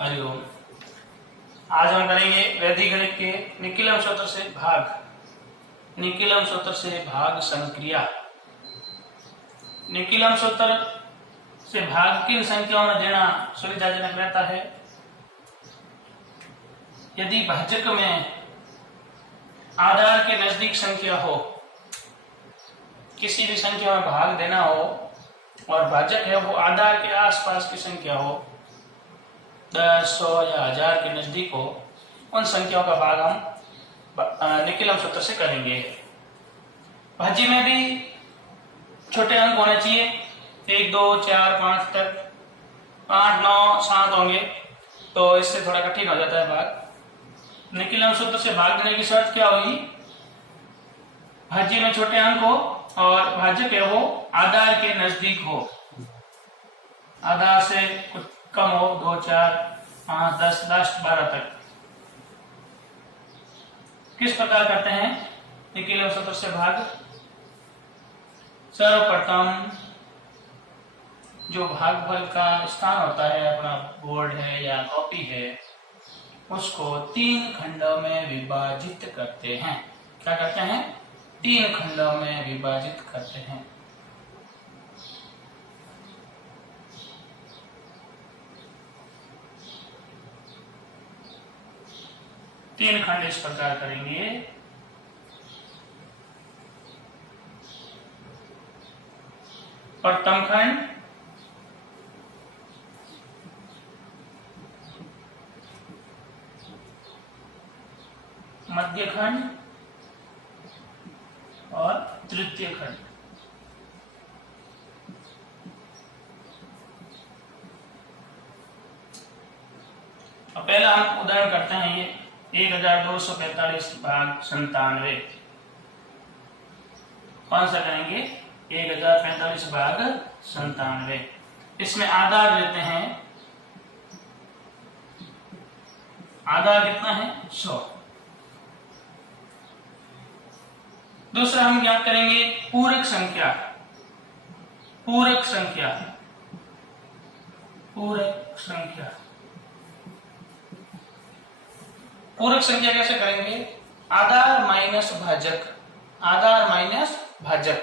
हरिओम। आज हम करेंगे वैदिक गणित के निकिलम सूत्र से भाग संक्रिया। निकिलम सूत्र से भाग किन संख्याओं में देना सुविधाजनक रहता है? यदि भाजक में आधार के नजदीक संख्या हो, किसी भी संख्या में भाग देना हो और भाजक है वो आधार के आसपास की संख्या हो, 10, 100 या 1000 के नजदीक हो, उन संख्याओं का भाग हम निकिलम सूत्र से करेंगे। भाज्य में भी छोटे अंक होने चाहिए, 1, 2, 4, 5 तक, 8, 9, 7 होंगे तो इससे थोड़ा कठिन हो जाता है भाग। निकिलम सूत्र से भाग देने की शर्त क्या होगी? भाज्य में छोटे अंक हो और भाजक है वो आधार के नजदीक हो, आधार से कुछ कम हो, 2, 4, 5, 10, लास्ट 12 तक। किस प्रकार करते हैं निकिलम सूत्र से भाग? सर्वप्रथम जो भागफल का स्थान होता है, अपना बोर्ड है या कॉपी है, उसको 3 खंडों में विभाजित करते हैं। क्या करते हैं? 3 खंडों में विभाजित करते हैं। तीन खंड इस प्रकार करेंगे। प्रथम खंड, मध्य खंड और तृतीय खंड। अब पहला हम उदाहरण करते हैं, ये 1245 भाग 97। कौन सा करेंगे? 1045 भाग 97। इसमें आधार लेते हैं, आधार कितना है? 100। दूसरा हम क्या करेंगे? पूरक संख्या। पूरक संख्या, पूरक संख्या। पूरक संख्या कैसे करेंगे? आधार माइनस भाजक, आधार माइनस भाजक।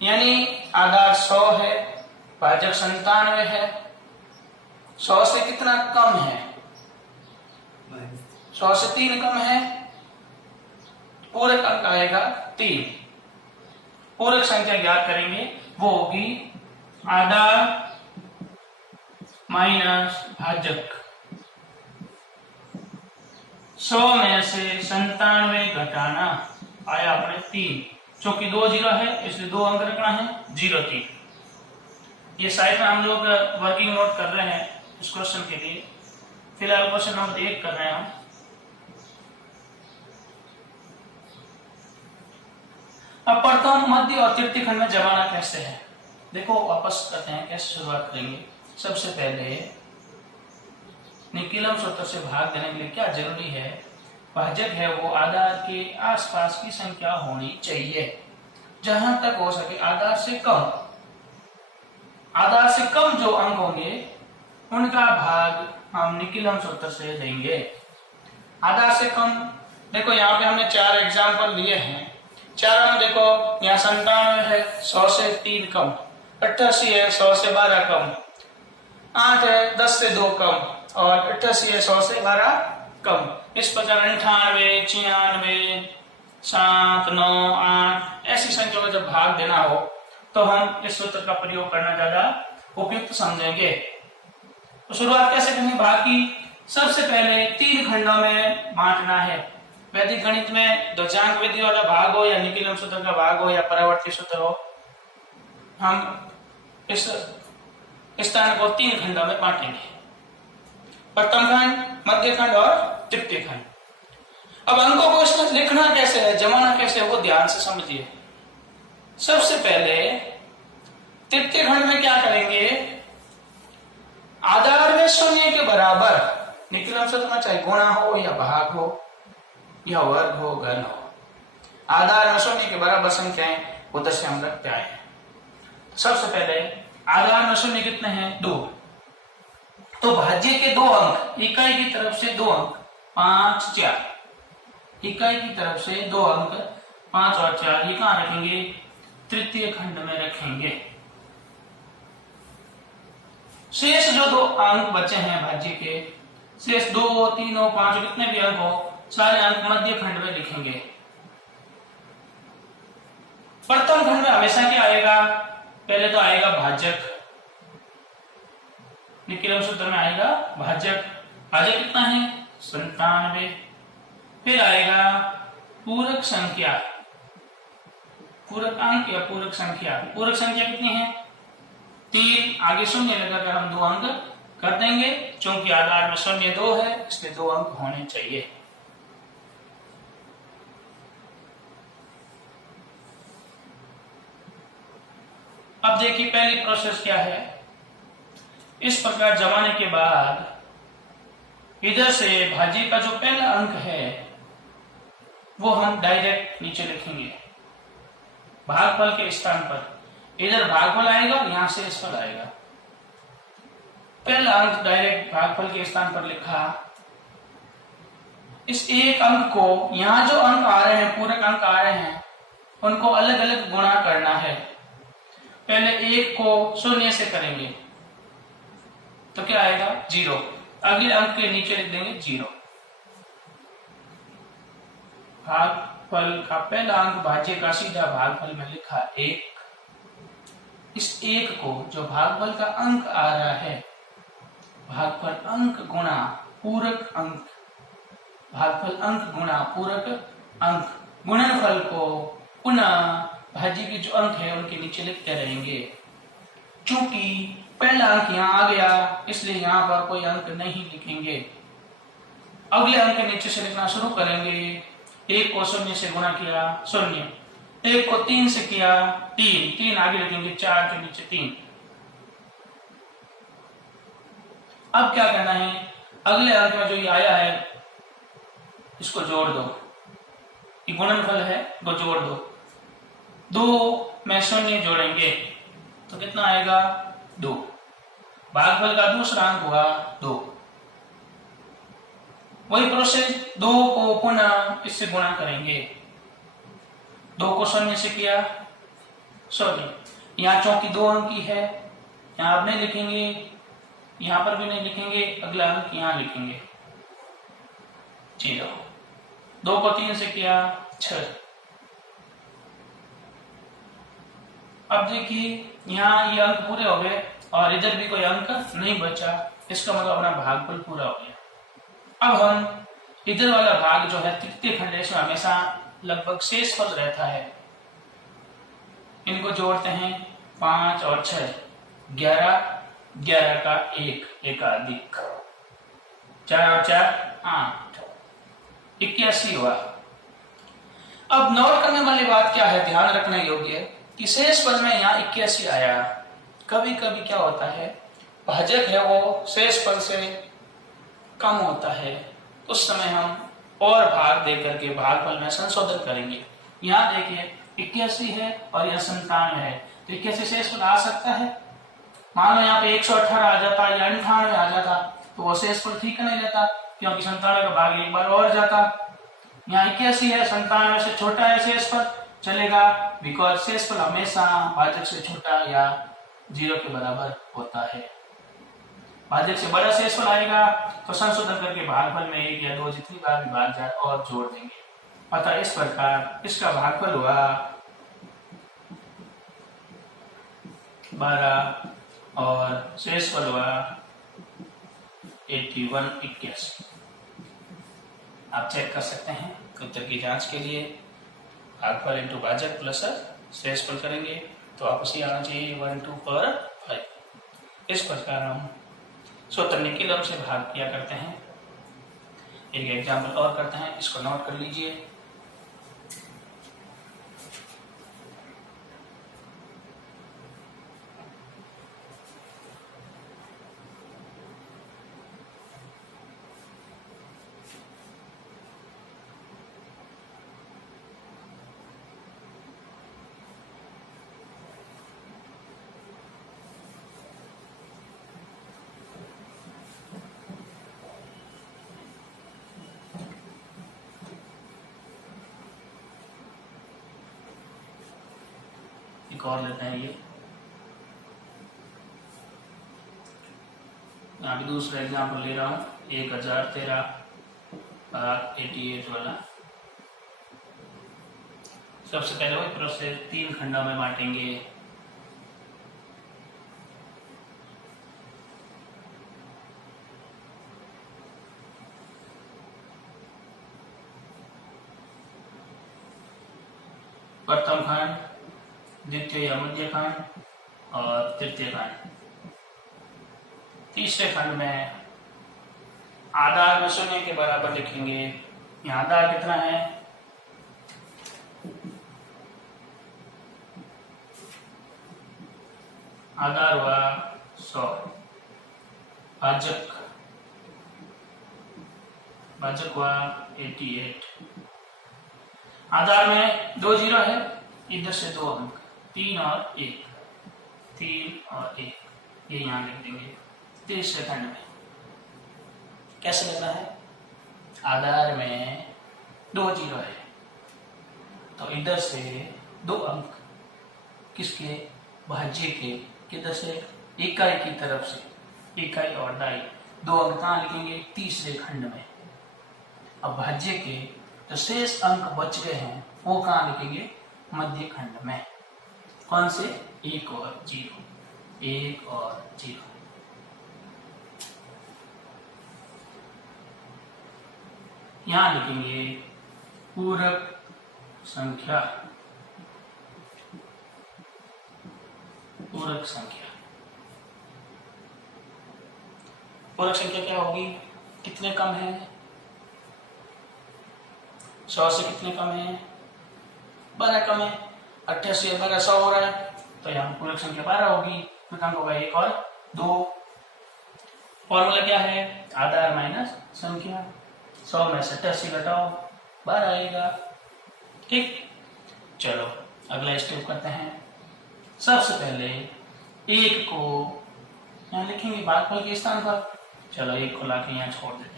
यानी आधार 100 है, भाजक 97 है, 100 से कितना कम है? 100 से 3 कम है, पूरक अंक आएगा 3। पूरक संख्या ज्ञात करेंगे, वो होगी आधार माइनस भाजक। 100 में से 97 घटाना, आया अपने 3। चूंकि 2 0 है इसलिए 2 अंक रखना है, 0, 3। ये साइड में हम लोग वर्किंग नोट कर रहे हैं इस क्वेश्चन के लिए। फिलहाल क्वेश्चन नंबर 1 कर रहे हैं हम। अब प्रथम, मध्य और तृतीय खंड में जमाना कैसे है? देखो वापस करते हैं, कैसे शुरुआत करेंगे। सबसे पहले निकिलम सूत्र से भाग देने के लिए क्या जरूरी है? भाजक है वो आधार के आसपास की संख्या होनी चाहिए, जहां तक हो सके आधार से कम। आधार से कम जो अंक होंगे उनका भाग हम निकिलम सूत्र से देंगे। आधार से कम, देखो यहाँ पे हमने 4 एग्जाम्पल लिए हैं। 4 में देखो यहाँ 97 है, 100 से 3 कम, 88 है, 100 से 12 कम, 8 है, 10 से 2 कम, और 88 है, 100 से 12 कम। इस प्रकार 98, 96, 7, 9, 8 ऐसी संख्या को जब भाग देना हो तो हम इस सूत्र का प्रयोग करना ज्यादा उपयुक्त समझेंगे। तो शुरुआत कैसे करनी भाग की? सबसे पहले 3 खंडों में बांटना है। वैदिक गणित में ध्वजांक विधि वाला भाग हो या निकिलम सूत्र का भाग हो या परावर्ती सूत्र हो, हम इस स्थान को 3 खंडों में बांटेंगे। प्रथम खंड, मध्य खंड और तृतीय खंड। अब अंकों को इसमें लिखना कैसे है, जमाना कैसे है, वो ध्यान से समझिए। सबसे पहले तृतीय खंड में क्या करेंगे? आधार में 0 के बराबर, निकिलम सूत्र में चाहे गुणा हो या भाग हो या वर्ग हो, घन हो, आधार में 0 के बराबर संख्याएं उधर से हम रखते आए हैं। सबसे पहले आधार में 0 कितने हैं? 2। तो भाज्य के दो अंक, इकाई की तरफ से दो अंक 5 4, इकाई की तरफ से दो अंक 5 और 4, ये कहां रखेंगे? तृतीय खंड में रखेंगे। शेष जो दो अंक बचे हैं भाज्य के, शेष 2 3 और 5 कितने भी अंक हो, सारे अंक मध्य खंड में लिखेंगे। प्रथम खंड में हमेशा क्या आएगा? पहले तो आएगा भाजक, निकीलम सूत्र में आएगा भाजक। भाजक कितना है? 97। फिर आएगा पूरक संख्या, पूरक अंक या पूरक संख्या। पूरक संख्या कितनी है? 3। आगे शून्य लगाकर हम 2 अंक कर देंगे, क्योंकि आधार में शून्य 2 है, इसलिए 2 अंक होने चाहिए। अब देखिए पहली प्रोसेस क्या है। इस प्रकार जमाने के बाद इधर से भाज्य का जो पहला अंक है वो हम डायरेक्ट नीचे लिखेंगे भागफल के स्थान पर। इधर भागफल आएगा, यहां से शेषफल आएगा। पहला अंक डायरेक्ट भागफल के स्थान पर लिखा। इस एक अंक को, यहां जो अंक आ रहे हैं, पूरक अंक आ रहे हैं, उनको अलग अलग गुणा करना है। पहले एक को शून्य से करेंगे तो क्या आएगा? 0। अगले अंक के नीचे लिख देंगे 0। भागफल का पहला अंक भाज्य का सीधा भागफल में लिखा 1। इस 1 को, जो भागफल का अंक आ रहा है, भागफल अंक गुणा पूरक अंक, भागफल अंक गुणा पूरक अंक, गुणनफल को पुनः भाज्य के जो अंक है उनके नीचे लिखते रहेंगे। चूंकि पहला अंक यहाँ आ गया, इसलिए यहाँ पर कोई अंक नहीं लिखेंगे। अगले अंक के नीचे से लिखना शुरू करेंगे। 1 को 0 से गुणा किया 0, 1 को 3 से किया 3, 3 आगे लिखेंगे 4 के नीचे 3। अब क्या करना है? अगले अंक में जो ये आया है इसको जोड़ दो, ये गुणनफल है, वो जोड़ दो। 2 में 0 जोड़ेंगे तो कितना आएगा? 2। भागफल का दूसरा अंक हुआ 2। वही प्रोसेस, 2 को पुनः इससे गुणा करेंगे। 2 को 0 से किया 0, यहाँ चौकी 2 अंक की है, यहाँ आप नहीं लिखेंगे, यहाँ पर भी नहीं लिखेंगे, अगला अंक यहाँ लिखेंगे 0। 2 को 3 से किया 6। अब देखिए यहाँ ये अंक पूरे हो गए और इधर भी कोई अंक नहीं बचा, इसका मतलब अपना भागफल पूरा हो गया। अब हम इधर वाला भाग जो है तृतीय खंड, इसमें हमेशा लगभग शेषफल रहता है, इनको जोड़ते हैं 5 और 6, 11, 11 का 1, एकाधिक, 4 और 4 8, 81 हुआ। अब नोट करने वाली बात क्या है, ध्यान रखने योग्य है कि शेषफल में यहाँ 81 आया। कभी कभी क्या होता है, भाजक है वो शेषफल से कम होता है, उस समय हम और भाग दे करके भागफल में संशोधन करेंगे। यहाँ देखिए 81 है और यह 97 है, तो 81 शेषफल आ सकता है। मान लो यहाँ पे 118 आ जाता या 98 आ जाता तो वो शेषफल ठीक नहीं रहता, क्योंकि 97 का भाग एक बार और जाता। यहाँ 81 है, 97 से छोटा है शेषफल, चलेगा, बिकॉज शेषफल हमेशा भाजक से छोटा या 0 के बराबर होता है। भाजक से बड़ा शेषफल आएगा तो संशोधन करके भागफल में 1 या 2 जितनी बार भी भाग जाए और जोड़ देंगे। अतः इस प्रकार इसका भागफल हुआ 12 और शेषफल हुआ 81। आप चेक कर सकते हैं। उत्तर की जांच के लिए भागफल इंटू भाजक प्लस शेषफल करेंगे तो आपको आना चाहिए 1 2 पर 5। इस प्रकार हम सूत्र निकीलम से भाग किया करते हैं। एक एग्जाम्पल और करते हैं, इसको नोट कर लीजिए। एक और लेते हैं ये। यहाँ भी दूसरा एग्जाम्पल ले रहा हूँ, 1013/88 वाला। सबसे पहले वही प्रोसेस, 3 खंडों में बांटेंगे। प्रथम खंड, द्वितीय या मध्य खंड और तृतीय खंड। तीसरे खंड में आधार में 0 के बराबर लिखेंगे। यहाँ आधार कितना है, आधार हुआ 100, भाजक हुआ 88। आधार में 2 जीरो है, इधर से 2 अंक, 3 और 1, 3 और 1, ये यहाँ लिख देंगे। तीसरे खंड में कैसे लिखना है, आधार में 2 जीरो है तो इधर से 2 अंक किसके, भाज्य के, किधर से, इकाई की तरफ से, इकाई और दाई, 2 अंक कहाँ लिखेंगे, तीसरे खंड में। अब भाज्य के जो शेष अंक बच गए हैं वो कहाँ लिखेंगे, मध्य खंड में। कौन से, 1 और 0, 1 और 0। यहां लिखेंगे पूरक संख्या, पूरक संख्या। पूरक संख्या क्या होगी, कितने कम है, 100 से कितने कम है, 12 कम है। 88 और 12 100 हो रहा है तो यहाँ पूरक संख्या 12 होगी। अंक होगा 1 और 2। फॉर्मूला क्या है, आधार माइनस संख्या। 100 में से 88 घटाओ, 12 आएगा। ठीक, चलो अगला स्टेप करते हैं। सबसे पहले 1 को यहाँ लिखेंगे भागफल के स्थान पर। चलो 1 को लाके यहाँ छोड़ देते हैं।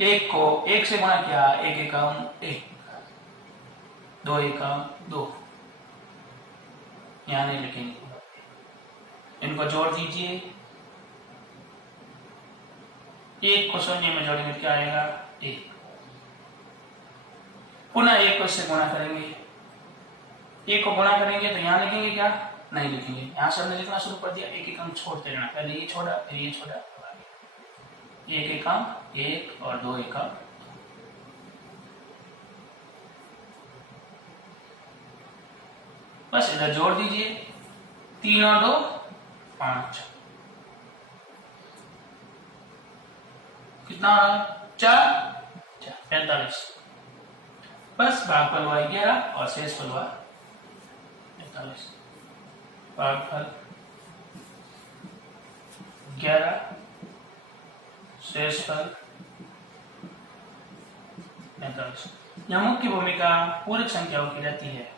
1 को 1 से गुणा किया, 1 एकम 1, 2 एकम 2, यहाँ नहीं लिखेंगे, इनको जोड़ दीजिए। 1 को 0 में जोड़ेंगे क्या आएगा, 1। पुनः 1 को इससे गुणा करेंगे, 1 को गुणा करेंगे तो यहाँ लिखेंगे क्या, नहीं लिखेंगे। यहाँ से हमने लिखना शुरू कर दिया, 1 एकम छोड़ते रहना, पहले ये छोड़ा फिर ये छोड़ा, 1 एकम 1 और 2 एकम। बस इधर जोड़ दीजिए, 3 और 2 5, कितना आ रहा है, 4 45। बस भागफल हुआ 11 और शेषफल हुआ 45। भागफल 11, शेषफल 45। यहाँ मुख्य भूमिका पूरक संख्याओं की रहती है,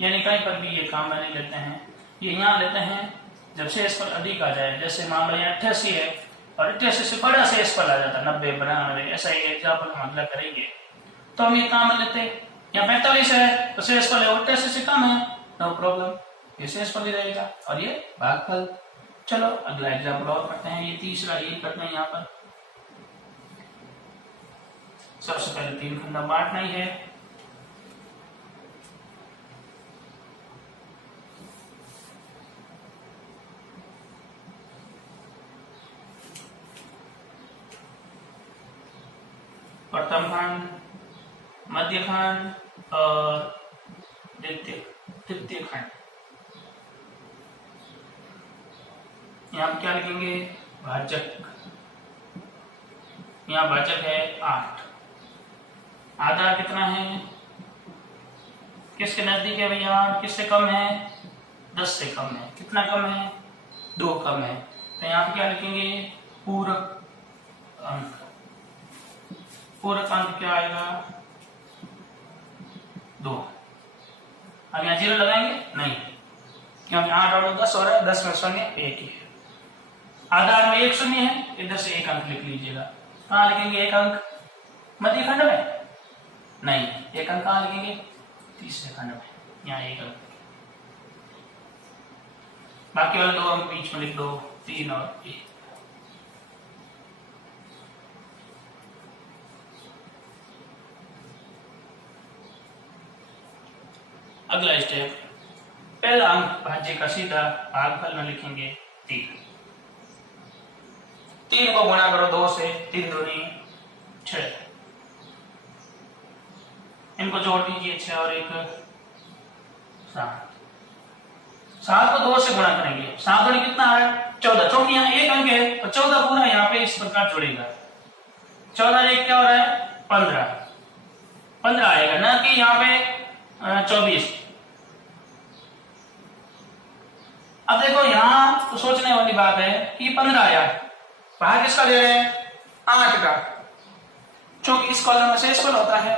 यानी कहीं पर भी ये काम नहीं लेते हैं, ये यहाँ लेते हैं जब शेषफल अधिक आ जाए। जैसे मामला यहाँ 88 है और 88 से बड़ा शेषफल आ जाता है, 90 92, ऐसा ही एग्जाम्पल हम अगला करेंगे तो हम ये काम लेते हैं। यहाँ 45 है तो शेषफल है 88 से कम है, नो प्रॉब्लम, ये शेषफल ही रहेगा और ये भागफल। चलो अगला एग्जाम्पल और करते हैं, ये तीसरा ये करते हैं। यहाँ पर सबसे पहले 3 खंड बांटना ही है। प्रथम खंड, मध्य खंड और तृतीय खंड। यहाँ क्या लिखेंगे, भाजक। यहाँ भाजक है 8। आधार कितना है, किसके नजदीक है भैया, किससे कम है, 10 से कम है। कितना कम है, 2 कम है। तो यहाँ पे क्या लिखेंगे, पूरक अंक। पूरक अंक क्या आएगा, 2। अब यहाँ 0 लगाएंगे नहीं, क्योंकि 8 और 10 हो रहा है, 10 में 0 1 ही है। आधार में 1 0 है, इधर से 1 अंक लिख लीजिएगा। कहाँ लिखेंगे 1 अंक, मध्य खंड में नहीं, 1 अंक कहाँ लिखेंगे, तीसरे खंड में यहाँ एक अंक, बाकी वाले 2 अंक बीच में लिख दो, 3 और 1। अगला स्टेप, पहला अंक भाज्य का सीधा भागफल में लिखेंगे 3। 3 को गुणा करो 2 से, 3 दूनी 6, इनको जोड़ दीजिए, 6 और 1 7। 7 को 2 से गुणा करेंगे, 7 दूनी कितना है 14, क्योंकि यहाँ एक अंक है तो 14 पूरा यहाँ पे इस प्रकार जुड़ेगा। 14 एक क्या हो रहा है 15 आएगा, ना कि यहाँ पे 24। अब देखो यहाँ तो सोचने वाली बात है कि 15 आया, भाग किसका ले रहे हैं 8 का, क्योंकि इस कॉलम में शेषफल होता है,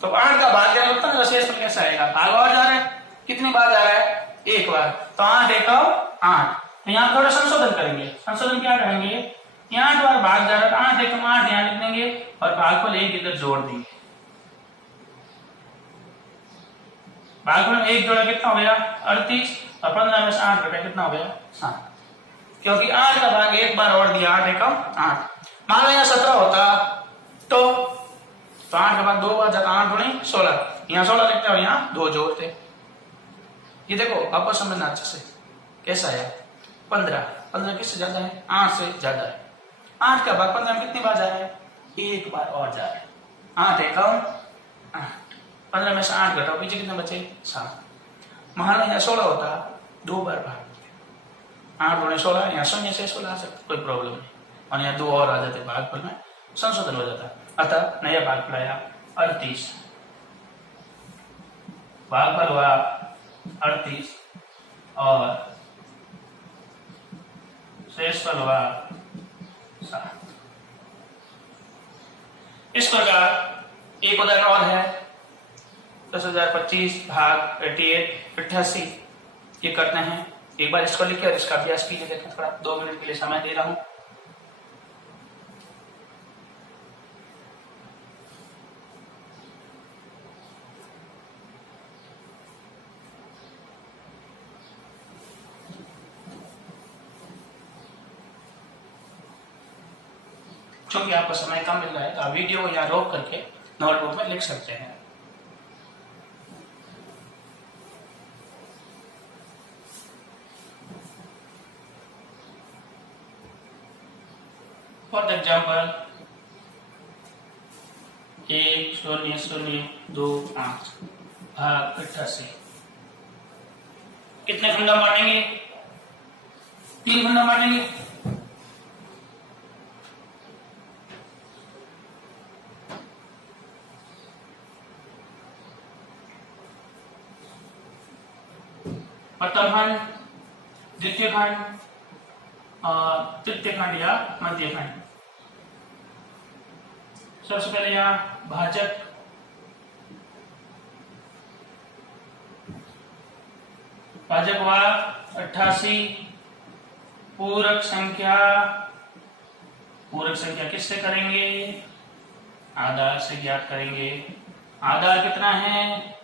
तो 8 का भाग क्या होता है, शेषफल कैसा आएगा, भाग और जा रहा है, कितनी बार जा रहा है 1 बार, तो 8 1 8। तो यहाँ थोड़ा संशोधन करेंगे, संशोधन क्या करेंगे, यहाँ 8 बार भाग जा रहा है, 8 1 8 यहाँ लिख देंगे और भागफल 1 इधर जोड़ देंगे। भागफल में 1 जोड़ा कितना हो गया 38, और 15 में से 8 घटा कितना हो गया 7, क्योंकि 8 का भाग 1 बार और दिया, 8 1 8। मान लो यहाँ 17 होता तो 8 का भाग 2 बार जाता, 8 दूनी 16, यहाँ 16 लिखते और यहाँ 2 जोड़ते। ये देखो आपको समझना अच्छे से कैसा है, 15 किससे ज्यादा है 8 से ज्यादा है, 8 का भाग 15 में कितनी बार जा रहा है 1 बार और जा रहा है, 8 1 8, 15 में से 8 घटाओ, पीछे कितने बचे 7। मान लो यहाँ 16 होता 2 बार भाग, 8 दूनी 16, यहाँ 0 से 16 आ सकता, कोई प्रॉब्लम नहीं, और यहाँ 2 और आ जाते, भागफल में संशोधन हो जाता। अतः नया भागफल आया 38, भागफल हुआ 38 और शेषफल हुआ 7। इस प्रकार एक उदाहरण और है, 10,025 भाग 88 ये करते हैं। एक बार इसको लिखिए और इसका अभ्यास कीजिए, देखें थोड़ा 2 मिनट के लिए समय दे रहा हूं। क्योंकि आपको समय कम मिल रहा है तो आप वीडियो को यहाँ रोक करके नोटबुक में लिख सकते हैं। फॉर एग्जाम्पल 10,025 भाग 88 कितने खंडा बांटेंगे 3 खंडा बांटेंगे। प्रथम खंड, द्वितीय खंड और तृतीय खंड या मध्य खंड। सबसे पहले यहाँ भाजक, भाजक हुआ 88, पूरक संख्या किससे करेंगे आधार से ज्ञात करेंगे। आधार कितना है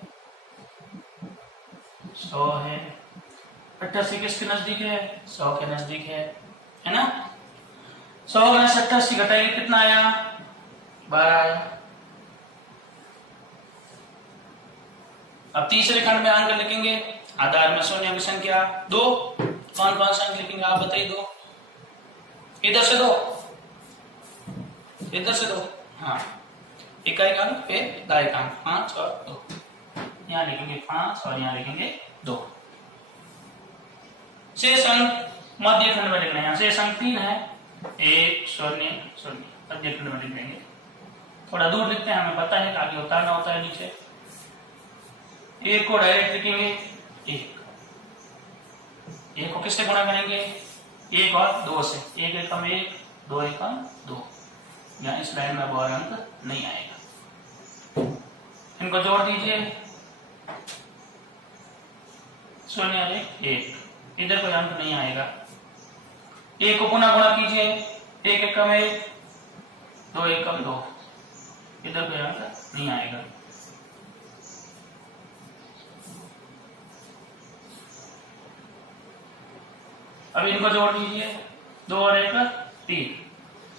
100 है, 88 किसके नजदीक है 100 के नजदीक है ना। 100 में से 88 घटाइए कितना आया 12 आया। अब तीसरे खंड में अंक लिखेंगे, आधार में शून्य की संख्या 2, कौन कौन सा अंक लिखेंगे आप बताइए। 2 इधर से 2, इधर से 2, हाँ इकाई अंक फिर दाई अंक 5 और 2, यहाँ लिखेंगे 5 और यहाँ लिखेंगे 2। शेष अंक मध्य खंड में लिखना है, यहाँ शेष अंक 3 है 1 0 0 मध्य खंड में लिख देंगे। थोड़ा दूर लिखते हैं, हमें पता है कि आगे उतारना होता है नीचे। 1 को डायरेक्ट लिखेंगे 1 को किससे गुणा करेंगे 1 और 2 से, 1 एकम 1 2 एकम 2, यहाँ इस लाइन में और अंक नहीं आएगा। इनको जोड़ दीजिए 0 और 1, इधर कोई अंक नहीं आएगा। 1 को पुनः गुणा कीजिए 1 एकम 1 2 एकम 2, इधर कोई अंक नहीं आएगा। अब इनको जोड़ दीजिए, 2 और 1 3,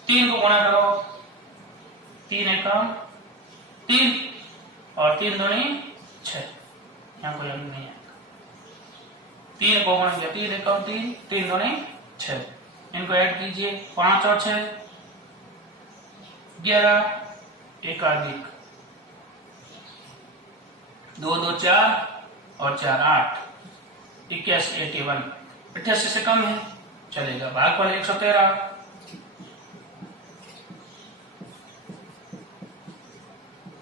3 को गुणा करो, 3 एकम 3 और 3 दूनी 6, यहाँ कोई अंक नहीं है। 3 को गुणा किया, 3 एकम 3, 3 दूनी 6, इनको ऐड कीजिए, 5 और 6 11, एकाधिक 2 2 4 और 4 8, 81 81, 88 से कम है चलेगा। भागफल 113,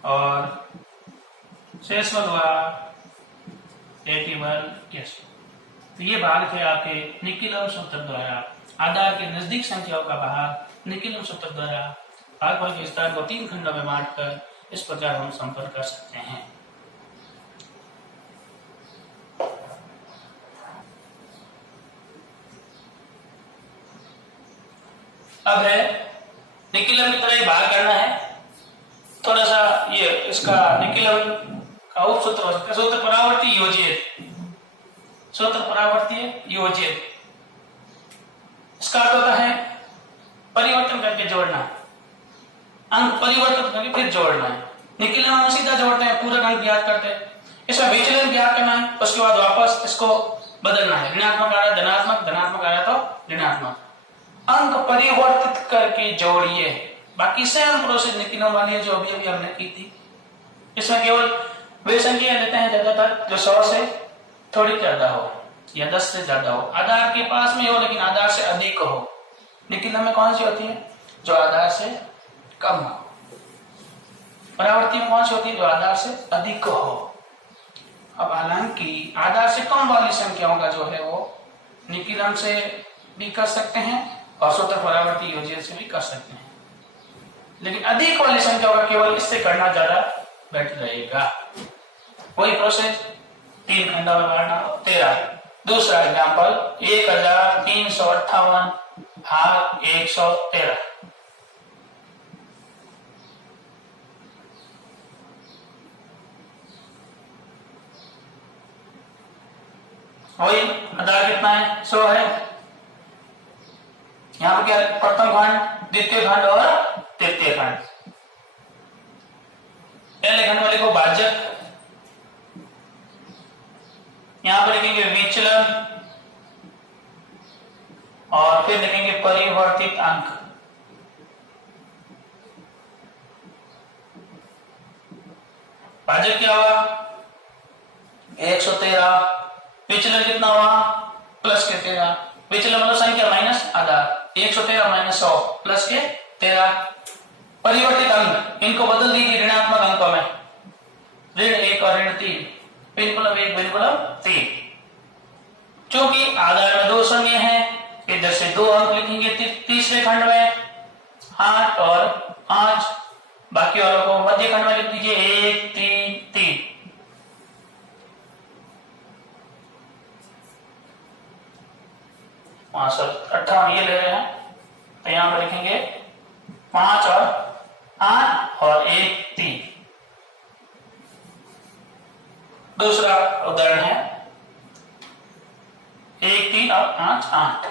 और शेषफल हुआ 81। तो ये भाग थे आपके निकिलम सूत्र द्वारा आधार के नजदीक संख्याओं का भाग निकिलम सूत्र द्वारा भागफल के विस्तार को 3 खंडों में बांटकर इस प्रकार हम संपन्न कर सकते हैं। अब है निकिलम की तरह भाग करना है, थोड़ा सा ये इसका निकिलम का उपसूत्र हो सकता है, सूत्र परावर्ती योजित, सूत्र परावर्ती योजित। इसका अर्थ होता है परिवर्तन करके जोड़ना, अंक परिवर्तन करके फिर जोड़ना है। निकिलम हम सीधा जोड़ते हैं, पूरक अंक ज्ञात करते हैं, इसमें विचलन ज्ञात करना है, उसके बाद वापस इसको बदलना है, ऋणात्मक आ रहा है धनात्मक, धनात्मक आ रहा तो ऋणात्मक, अंक परिवर्तित करके जोड़िए। बाकी सेम प्रोसेस निकिलम वाली जो अभी हमने की थी, इसमें केवल वे संख्या लेते हैं ज्यादातर जो 100 से थोड़ी ज्यादा हो या 10 से ज्यादा हो, आधार के पास में हो लेकिन आधार से अधिक हो। निकिलम में कौन सी होती है? जो आधार से कम हो। परावर्ती में कौन सी होती है? जो आधार से अधिक हो। अब हालांकि आधार से कम वाली संख्याओं का जो है वो निकिलम से भी कर सकते हैं और सूत्र परावर्ती योजित से भी कर सकते हैं, लेकिन अधिक वाली संख्याओं का केवल इससे करना ज्यादा बेटर रहेगा। वही प्रोसेस 3 खंडों में बांटना। 13 दूसरा एग्जांपल 1358 भाग 113। वही आधार कितना है? 100 है। यहाँ पर क्या प्रथम खंड, द्वितीय खंड और तृतीय खंड। पहले खंड वाले को भाजक, यहां पर लिखेंगे विचलन और फिर लिखेंगे परिवर्तित अंक। भाजक क्या हुआ? 113, विचलन कितना हुआ? प्लस के 13, विचलन मतलब संख्या माइनस आधार, 113 माइनस 100 प्लस के 13। परिवर्तित अंक, इनको बदल दीजिए ऋणात्मक अंकों में, ऋण 1 और ऋण 3, बिल्कुल 1 बिल्कुल 3। क्योंकि आधार में 2 संख्या हैं, इधर से 2 अंक लिखेंगे तीसरे खंड में 8 और 5, बाकी वालों को मध्य खंड में लिख दीजिए 1 3 3। सर 58 ये ले रहे हैं तो यहां पर लिखेंगे 5 और 8 और 1 3। दूसरा उदाहरण है 1 3 और 5 8।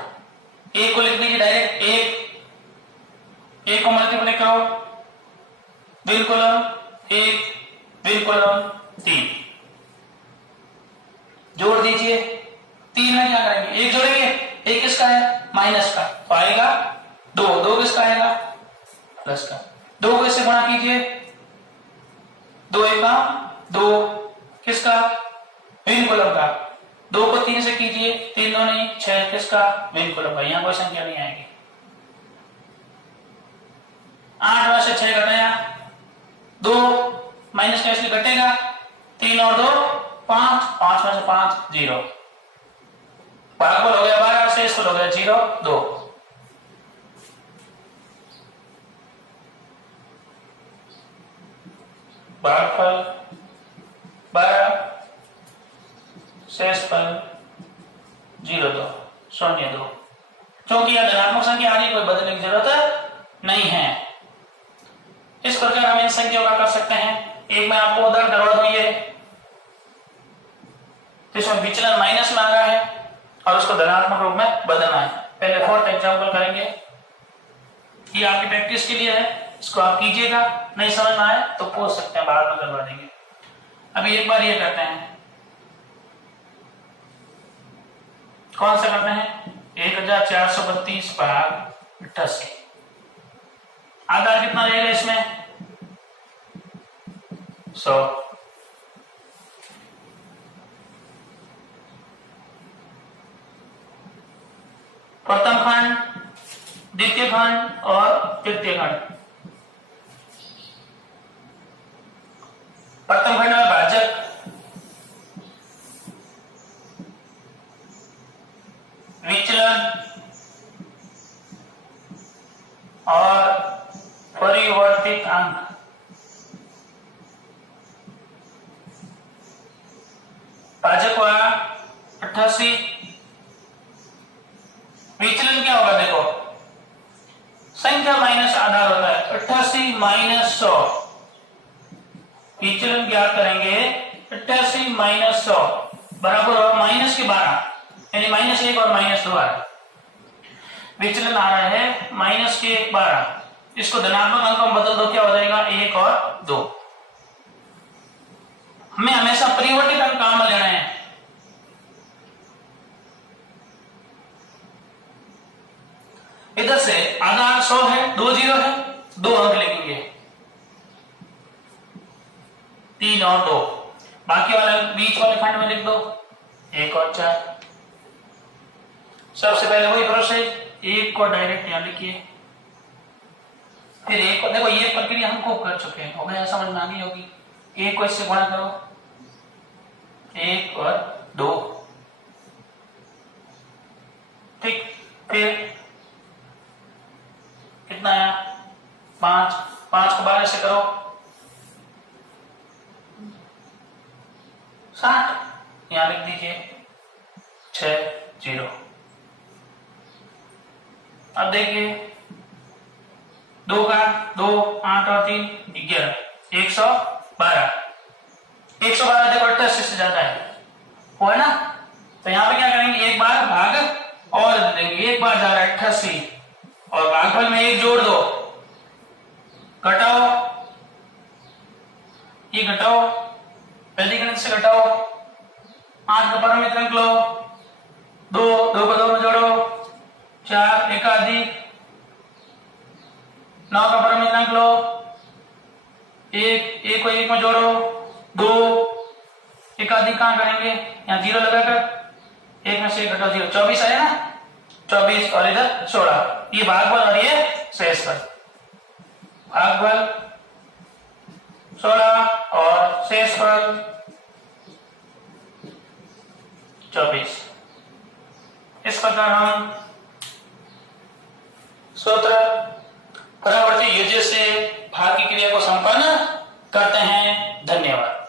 1 को लिख दीजिए डायरेक्ट 1 को मल्टीप्लाई करो, बिल्कुल 1 बिल्कुल 3, जोड़ दीजिए। 3 में क्या करेंगे? 1 जोड़ेंगे, 1 किसका है? माइनस का, तो आएगा 2, 2 किसका आएगा? प्लस का। 2 को इससे गुणा कीजिए, 2 1 2 किसका? विनकुलम का। 2 को 3 से कीजिए, 3 2 नहीं 6 किसका? विनकुलम का। यहां कोई संख्या नहीं आएगी। 8 में से 6 घटाया, 2 माइनस का इसलिए घटेगा, 3 और 2 5, 5 में से 5 0, भागफल हो गया 12, शेषफल हो गया 0 2। भागफल 12, शेषफल 0 2 0 2। क्योंकि यह धनात्मक संख्या आ रही, कोई बदलने की जरूरत नहीं है। इस प्रकार हम इन संख्याओं का कर सकते हैं। एक मैं आपको उदाहरण करवा दूं, ये इसमें विचलन माइनस में आ रहा है और उसको धनात्मक रूप में बदलना है। पहले फोर्थ एग्जाम्पल करेंगे, ये आपकी प्रैक्टिस के लिए है, इसको आप कीजिएगा, नहीं समझ में आए तो पूछ सकते हैं, बाद में करवा देंगे। अभी एक बार ये करते हैं, कौन सा करते हैं, 1432 भाग 88। आधार कितना रहेगा इसमें, 100। प्रथम खंड, द्वितीय खंड और तृतीय खंड। प्रथम खंड में भाजक, विचलन और परिवर्तित अंक। भाजक हुआ 88, विचलन क्या होगा, देखो संख्या माइनस आधार होता है, 88 माइनस 100, विचलन ज्ञात करेंगे, 88 माइनस 100 बराबर होगा माइनस के 12, यानी -1 और -2 आ रहा है। विचलन आ रहा है माइनस के 12, इसको धनात्मक अंक में बदल दो, क्या हो जाएगा, 1 और 2। हमें हमेशा परिवर्तित अंक काम में लेना है। इधर से आधार 100 है, 2 0 है, 2 अंक लिखेंगे, 3 और 2। बाकी वाले बीच वाले खंड में लिख दो 1 और 4। सबसे पहले वही प्रोसेस, 1 को डायरेक्ट यहां लिखिए, फिर 1 को, देखो ये प्रक्रिया हम खूब कर चुके हैं, हो गया, समझ में आ गई होगी। 1 को इससे गुणा करो, 1 और 2, ठीक, फिर कितना आया, 5, 5 को 12 से करो 60, यहां लिख दीजिए 6 0। अब देखिए 2 का 2, 8 और 3 11, 112। 112 देखो 88 से ज्यादा है, वो है ना, तो यहां पे क्या करेंगे, एक बार भाग और देंगे, एक बार जा रहा है 88 और भागफल में 1 जोड़ दो, घटाओ, ये घटाओ, पहली गणित से घटाओ, 8 का परमित अंक लो, 2 को 2 में जोड़ो, 4 एकाधिक, 9 का परमित अंक लो, 1 को 1 में जोड़ो, 2 एकाधिक कहां करेंगे, यहाँ 0 लगाकर 1 में से 1 घटाओ 0, 24 आया ना, 24 और इधर 16, ये भागफल और ये शेषफल। भागफल 16 और शेषफल 24। इस प्रकार हम सूत्र परावर्ती युज्य से भाग की क्रिया को संपन्न करते हैं। धन्यवाद।